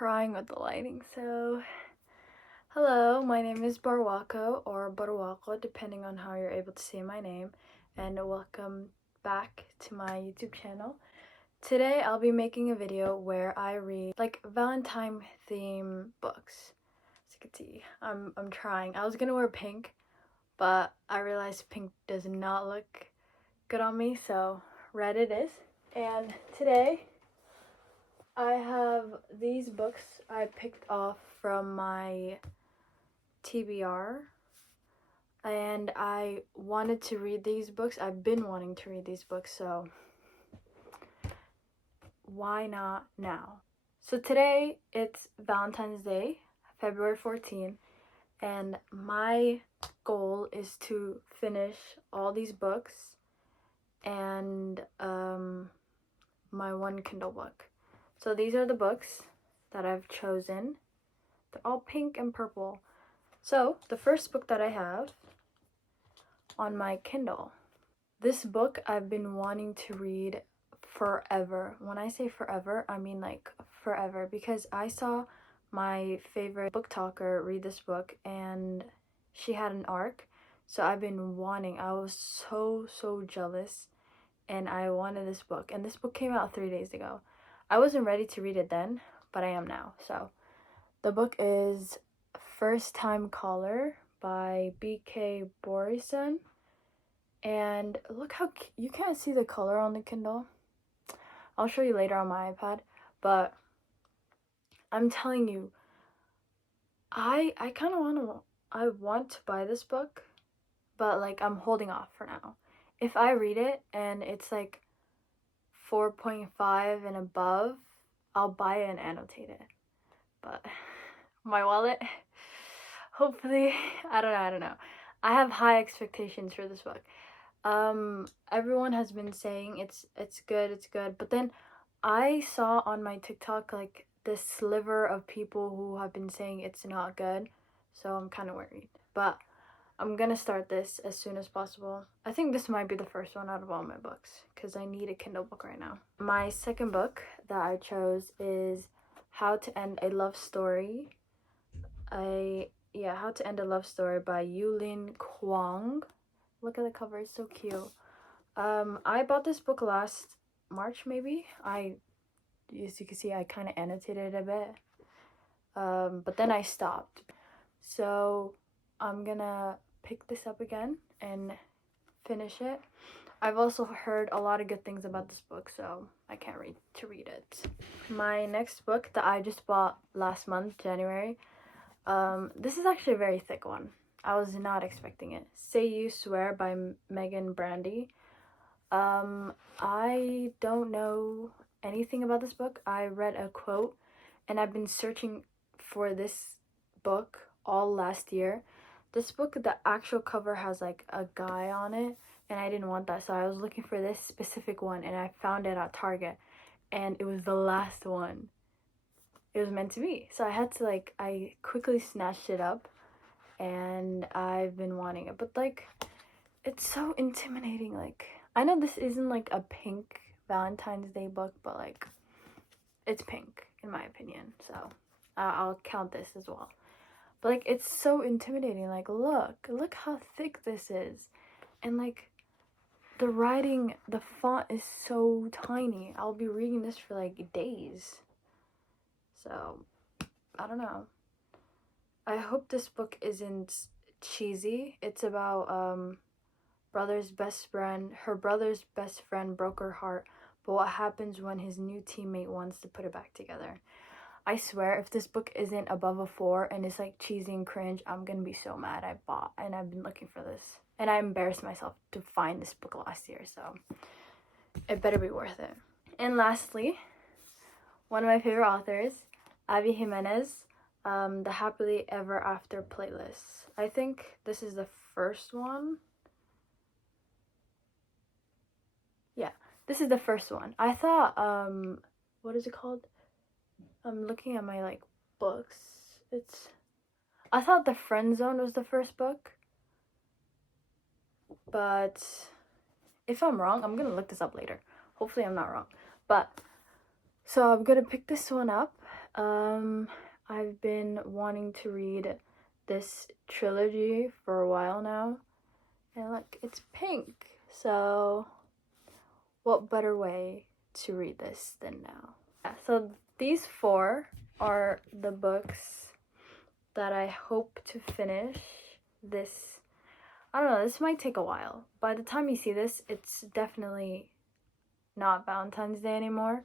trying with the lighting. So, hello, my name is Barwako or Barwako, depending on how you're able to say my name, and welcome back to my YouTube channel. Today, I'll be making a video where I read like Valentine theme books. As you can see, I'm trying. I was gonna wear pink, but I realized pink does not look good on me, so red it is. And today, I have these books I picked off from my TBR, and I wanted to read these books. I've been wanting to read these books, so why not now? So today it's Valentine's Day, February 14th, and my goal is to finish all these books and my one Kindle book. So these are the books that I've chosen. They're all pink and purple. So the first book that I have on my Kindle. This book I've been wanting to read forever. When I say forever, I mean like forever, because I saw my favorite book talker read this book and she had an arc. So I've been wanting, I was so jealous, and I wanted this book. And this book came out 3 days ago. I wasn't ready to read it then, but I am now. So the book is First Time Caller by B.K. Borison. And look how you can't see the color on the Kindle. I'll show you later on my iPad, but I'm telling you, I kind of want to buy this book, but like I'm holding off for now. If I read it and it's like 4.5 and above, I'll buy it and annotate it. But my wallet, hopefully, I don't know. I have high expectations for this book. Everyone has been saying it's good, but then I saw on my TikTok like this sliver of people who have been saying it's not good, so I'm kind of worried. But I'm gonna start this as soon as possible. I think this might be the first one out of all my books, because I need a Kindle book right now. My second book that I chose is How to End a Love Story. How to End a Love Story by Yulin Kwong. Look at the cover, it's so cute. I bought this book last March, maybe. As you can see, I kind of annotated it a bit. But then I stopped. So I'm gonna pick this up again and finish it. I've also heard a lot of good things about this book, so I can't wait to read it. My next book that I just bought last month, January, this is actually a very thick one. I was not expecting it. Say You Swear by Megan Brandy. I don't know anything about this book. I read a quote, and I've been searching for this book all last year. This book, the actual cover has like a guy on it, and I didn't want that, so I was looking for this specific one, and I found it at Target, and it was the last one. It was meant to be, so I quickly snatched it up, and I've been wanting it. But like, it's so intimidating. Like, I know this isn't like a pink Valentine's Day book, but like, it's pink in my opinion, so I'll count this as well. But like, it's so intimidating. Like, look how thick this is, and like the writing, the font is so tiny. I'll be reading this for like days. So I don't know. I hope this book isn't cheesy. It's about her brother's best friend broke her heart, but what happens when his new teammate wants to put it back together. I swear, if this book isn't above a 4 and it's like cheesy and cringe, I'm gonna be so mad. I've been looking for this, and I embarrassed myself to find this book last year, so it better be worth it. And lastly, one of my favorite authors, Abby Jimenez, the Happily Ever After playlist. I think this is the first one. Yeah, this is the first one. I thought, what is it called? I'm looking at my like books. I thought The Friend Zone was the first book, but if I'm wrong, I'm gonna look this up later. Hopefully I'm not wrong. But so I'm gonna pick this one up, I've been wanting to read this trilogy for a while now, and look, it's pink. So, what better way to read this than now? Yeah, so these four are the books that I hope to finish this. I don't know, this might take a while. By the time you see this, it's definitely not Valentine's Day anymore,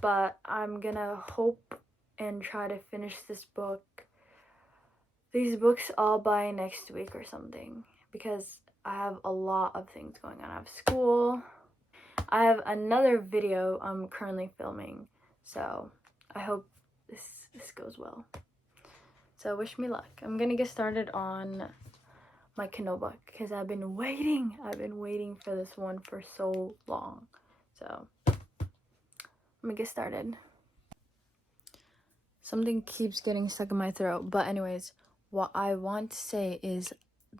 but I'm gonna hope and try to finish these books all by next week or something, because I have a lot of things going on. I have school, I have another video I'm currently filming, so I hope this goes well. So wish me luck. I'm gonna get started on my Kindle book because I've been waiting for this one for so long. So I'm gonna get started. Something keeps getting stuck in my throat, but anyways, what I want to say is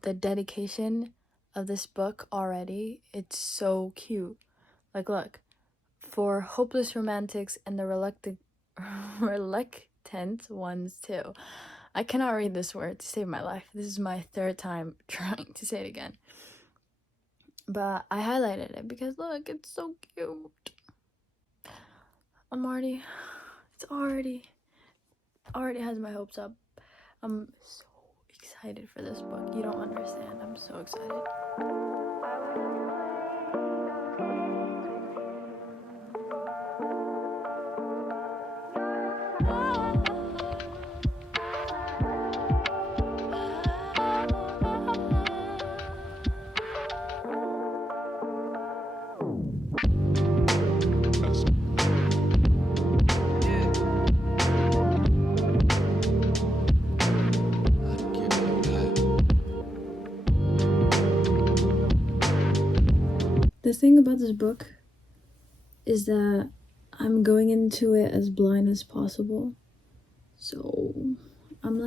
the dedication of this book already, it's so cute. Like, look, for hopeless romantics and the reluctant ones too. I cannot read this word to save my life. This is my third time trying to say it again. But I highlighted it because look, it's so cute. It's already has my hopes up. I'm so excited for this book. You don't understand. I'm so excited. The thing about this book is that I'm going into it as blind as possible. So I'm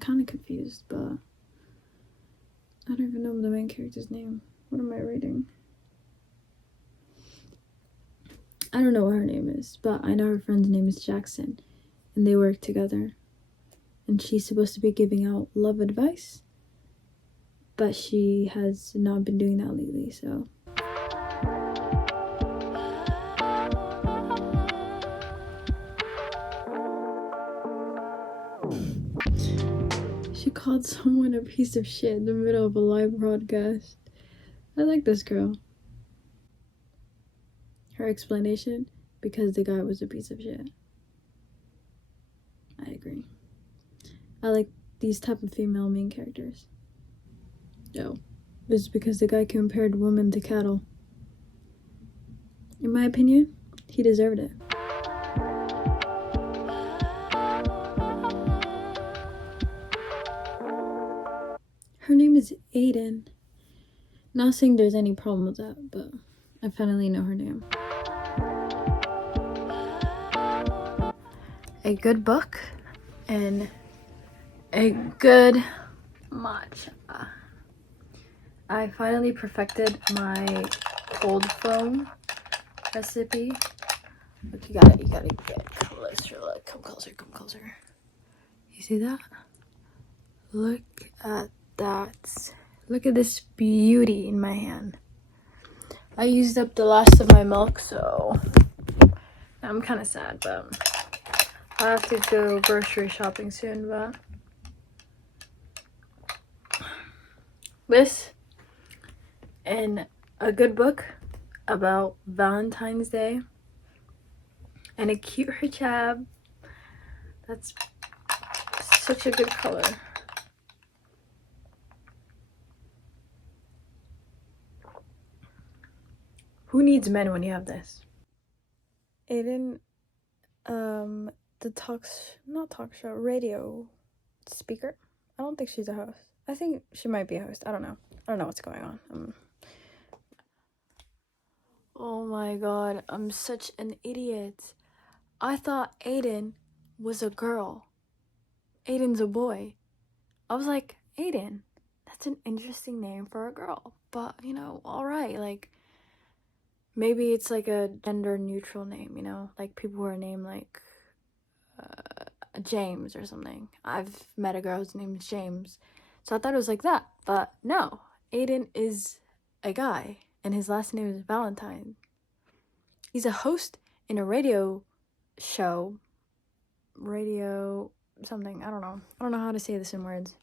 kind of confused, but I don't even know the main character's name. What am I reading? I don't know what her name is, but I know her friend's name is Jackson, and they work together. And she's supposed to be giving out love advice, but she has not been doing that lately, so. She called someone a piece of shit in the middle of a live broadcast. I like this girl. Her explanation, because the guy was a piece of shit. I agree. I like these type of female main characters. No, it's because the guy compared women to cattle. In my opinion, he deserved it. Her name is Aiden. Not saying there's any problem with that, but I finally know her name. A good book and a good matcha. I finally perfected my cold foam recipe. Look, you gotta get closer. Look, come closer. You see that? Look at that. Look at this beauty in my hand. I used up the last of my milk, so I'm kind of sad, but I have to go grocery shopping soon. But this and a good book about Valentine's Day and a cute hijab. That's such a good color. Who needs men when you have this? Aiden, the not talk show, radio speaker. I don't think she's a host. I think she might be a host. I don't know what's going on. Oh my god, I'm such an idiot. I thought Aiden was a girl. Aiden's a boy. I was like, Aiden, that's an interesting name for a girl. But, alright, like, maybe it's like a gender neutral name, like people who are named like James or something. I've met a girl whose name is James. So I thought it was like that. But no, Aiden is a guy, and his last name is Valentine. He's a host in a radio show. Radio something. I don't know. I don't know how to say this in words.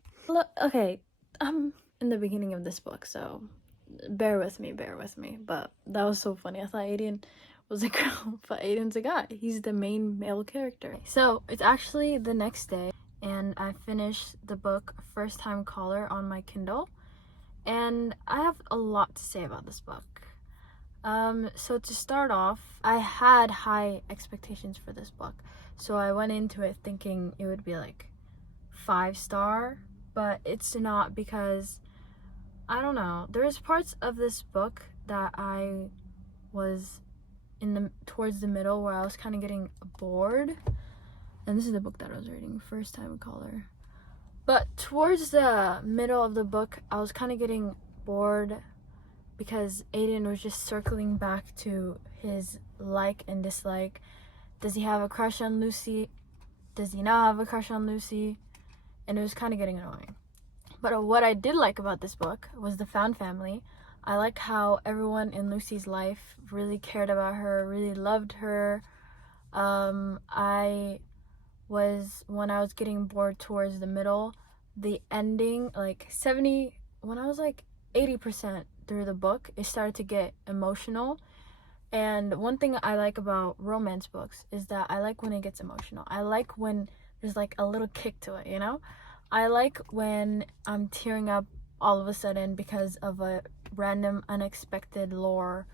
Okay, I'm in the beginning of this book, so bear with me. But that was so funny. I thought Aiden was a girl, but Aiden's a guy. He's the main male character. So it's actually the next day, and I finished the book First Time Caller on my Kindle, and I have a lot to say about this book. So to start off, I had high expectations for this book, so I went into it thinking it would be like 5-star, but it's not, because I don't know, there's parts of this book that I was towards the middle where I was kind of getting bored. And this is the book that I was reading, First Time Caller. But towards the middle of the book, I was kind of getting bored because Aiden was just circling back to his like and dislike. Does he have a crush on Lucy? Does he not have a crush on Lucy? And it was kind of getting annoying. But what I did like about this book was the found family. I like how everyone in Lucy's life really cared about her, really loved her. When I was getting bored towards the middle, the ending, when I was like 80% through the book, it started to get emotional. And one thing I like about romance books is that I like when it gets emotional. I like when there's like a little kick to it, you know? I like when I'm tearing up all of a sudden because of a random unexpected lore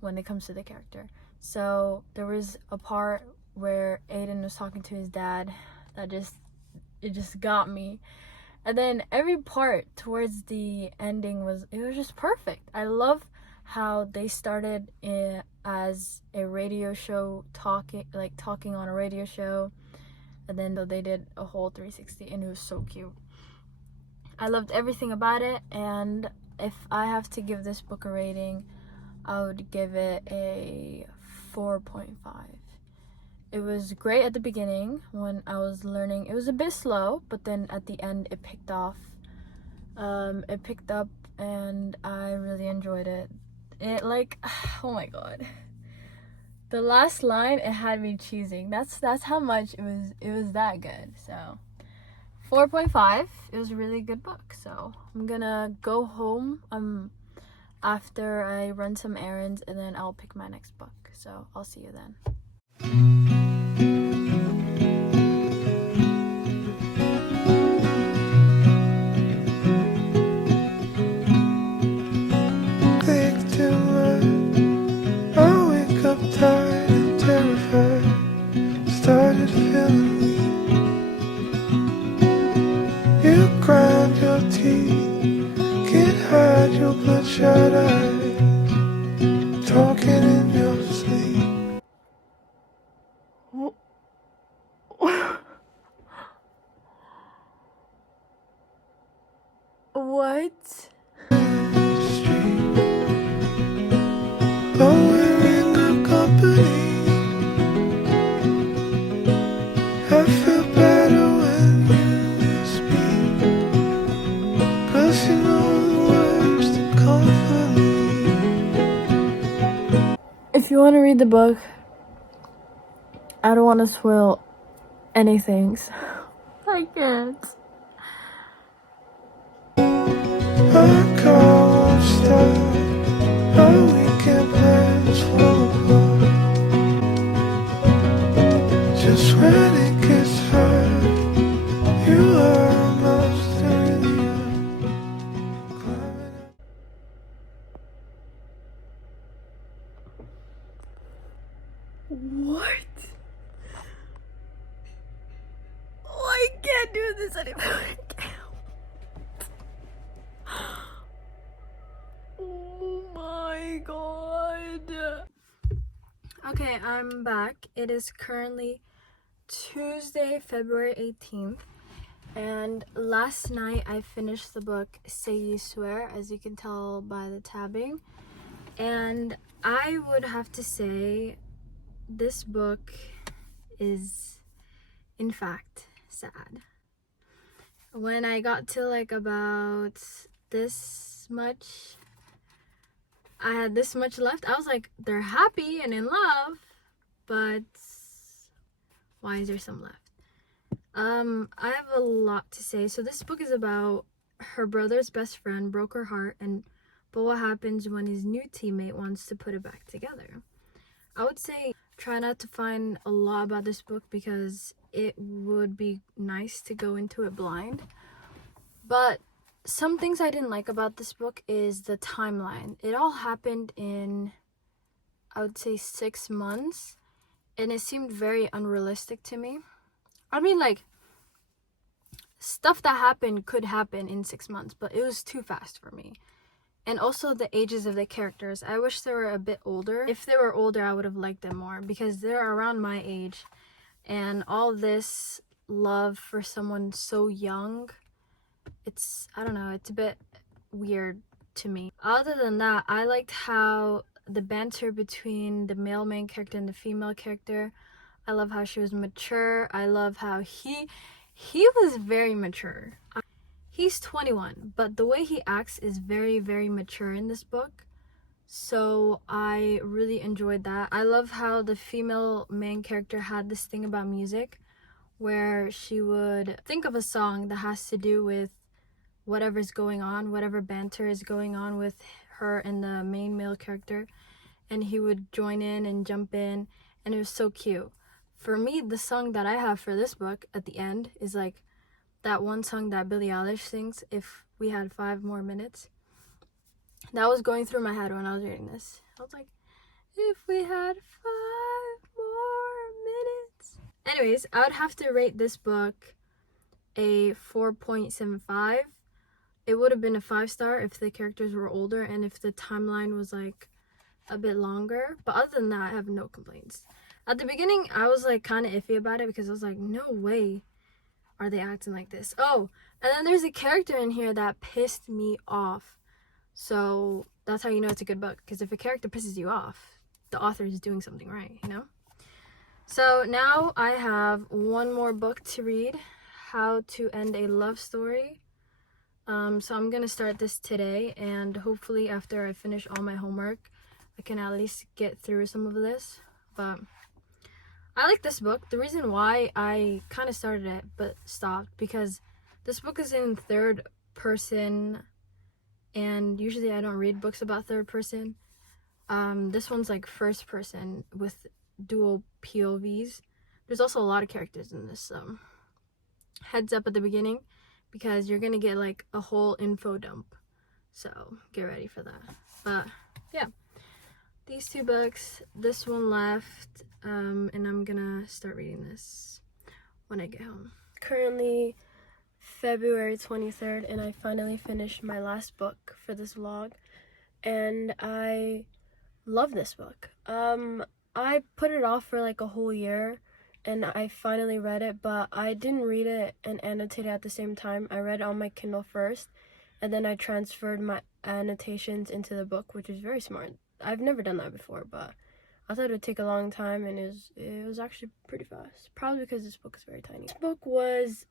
when it comes to the character. So there was a part where Aiden was talking to his dad that just got me. And then every part towards the ending was just perfect. I love how they started as a radio show, talking on a radio show, and then they did a whole 360, and it was so cute. I loved everything about it, and if I have to give this book a rating, I would give it a 4.5. It was great at the beginning when I was learning. It was a bit slow, but then at the end it picked up, and I really enjoyed it. Oh my god. The last line, it had me cheesing. That's how much it was that good. So 4.5. It was a really good book. So I'm gonna go home after I run some errands, and then I'll pick my next book. So I'll see you then. I wake up tired and terrified, started feeling weak. You grind your teeth, can't hide your bloodshot eyes, talking in your sleep. What? Wearing good company. I feel better when you speak, 'cause you know the words to comfort me. If you want to read the book, I don't want to spoil anything, so I can't. Our car won't start, our weekend plans fall apart. Just when it gets hard, you are a monster in the earth, climbing up. What? Oh, I can't do this anymore. Oh my god. Okay, I'm back. It is currently Tuesday, February 18th. And last night I finished the book Say You Swear, as you can tell by the tabbing. And I would have to say this book is in fact, sad. When I got to like about this much, I had this much left, I was like, they're happy and in love, but why is there some left? I have a lot to say. So this book is about her brother's best friend broke her heart, but what happens when his new teammate wants to put it back together? I would say try not to find a lot about this book because it would be nice to go into it blind. But some things I didn't like about this book is the timeline. It all happened in, I would say, 6 months, and it seemed very unrealistic to me. I mean, like, stuff that happened could happen in 6 months, but it was too fast for me. And also the ages of the characters. I wish they were a bit older. If they were older, I would have liked them more because they're around my age. And all this love for someone so young, I don't know, it's a bit weird to me. Other than that, I liked how the banter between the male main character and the female character, I love how she was mature. I love how he was very mature. He's 21, but the way he acts is very, very mature in this book. So I really enjoyed that. I love how the female main character had this thing about music where she would think of a song that has to do with whatever's going on, whatever banter is going on with her and the main male character, and he would join in and jump in, and it was so cute. For me, the song that I have for this book at the end is like that one song that Billie Eilish sings, If We Had 5 More Minutes. That was going through my head when I was reading this. I was like, if we had 5 more minutes. Anyways, I would have to rate this book a 4.75. It would have been a 5-star if the characters were older and if the timeline was like a bit longer. But other than that, I have no complaints. At the beginning, I was like kind of iffy about it because I was like, no way are they acting like this. Oh, and then there's a character in here that pissed me off. So that's how you know it's a good book, because if a character pisses you off, the author is doing something right, you know? So now I have one more book to read, How to End a Love Story. So I'm gonna start this today, and hopefully after I finish all my homework, I can at least get through some of this. But I like this book. The reason why I kind of started it but stopped, because this book is in third person, and usually I don't read books about third person. This one's like first person with dual POVs. There's also a lot of characters in this, so heads up at the beginning, because you're gonna get like a whole info dump, so get ready for that. But yeah, these 2 books, this one left, and I'm gonna start reading this when I get home. Currently February 23rd, and I finally finished my last book for this vlog, and I love this book. I put it off for like a whole year, and I finally read it, but I didn't read it and annotate it at the same time. I read it on my Kindle first, and then I transferred my annotations into the book, which is very smart. I've never done that before, but I thought it would take a long time, and it was actually pretty fast. Probably because this book is very tiny. This book was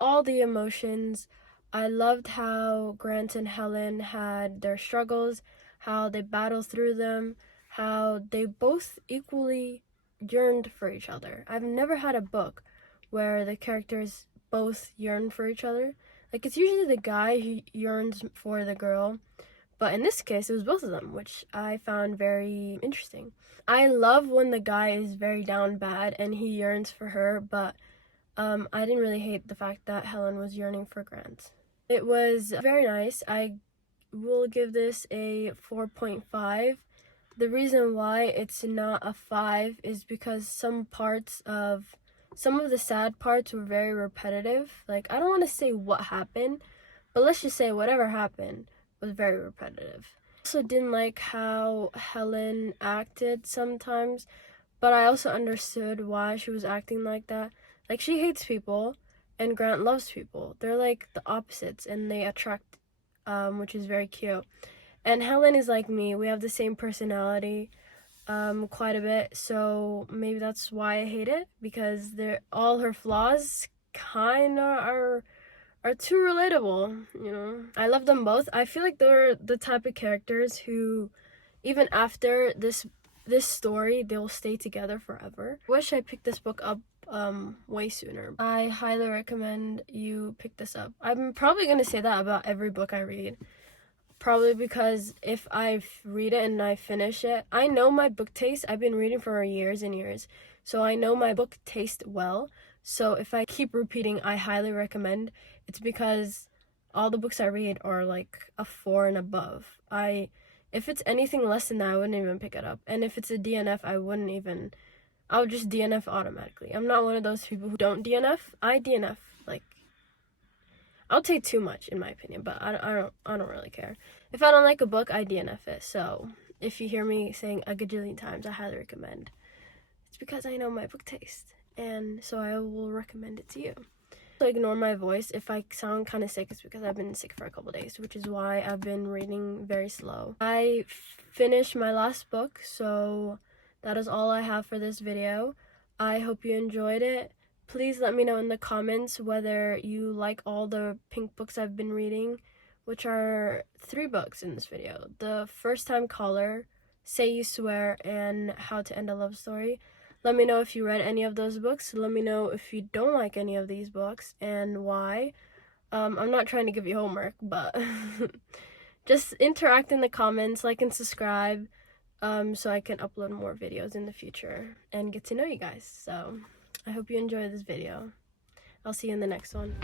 all the emotions. I loved how Grant and Helen had their struggles, how they battled through them, how they both equally yearned for each other. I've never had a book where the characters both yearn for each other. Like, it's usually the guy who yearns for the girl, but in this case, it was both of them, which I found very interesting. I love when the guy is very down bad and he yearns for her, but I didn't really hate the fact that Helen was yearning for Grant. It was very nice. I will give this a 4.5. The reason why it's not a 5 is because some of the sad parts were very repetitive. Like, I don't want to say what happened, but let's just say whatever happened was very repetitive. I also didn't like how Helen acted sometimes, but I also understood why she was acting like that. Like, she hates people and Grant loves people. They're like the opposites, and they attract, which is very cute. And Helen is like me. We have the same personality. quite a bit, so maybe that's why I hate it, because all her flaws kind of are too relatable, you know. I love them both. I feel like they're the type of characters who, even after this story, they'll stay together forever. Wish I picked this book up way sooner. I highly recommend you pick this up. I'm probably gonna say that about every book I read. Probably because if I read it and I finish it, I know my book taste. I've been reading for years and years, so I know my book taste well. So if I keep repeating, I highly recommend, it's because all the books I read are like a 4 and above. If it's anything less than that, I wouldn't even pick it up. And if it's a DNF, I would just DNF automatically. I'm not one of those people who don't DNF. I DNF. Like, I'll take too much, in my opinion, but I don't really care. If I don't like a book, I DNF it. So if you hear me saying a gajillion times, I highly recommend. It's because I know my book taste, and so I will recommend it to you. So ignore my voice. If I sound kind of sick, it's because I've been sick for a couple days, which is why I've been reading very slow. I finished my last book, so that is all I have for this video. I hope you enjoyed it. Please let me know in the comments whether you like all the pink books I've been reading, which are 3 books in this video. The First Time Caller, Say You Swear, and How to End a Love Story. Let me know if you read any of those books. Let me know if you don't like any of these books and why. I'm not trying to give you homework, but just interact in the comments, like and subscribe, so I can upload more videos in the future and get to know you guys. So I hope you enjoyed this video. I'll see you in the next one.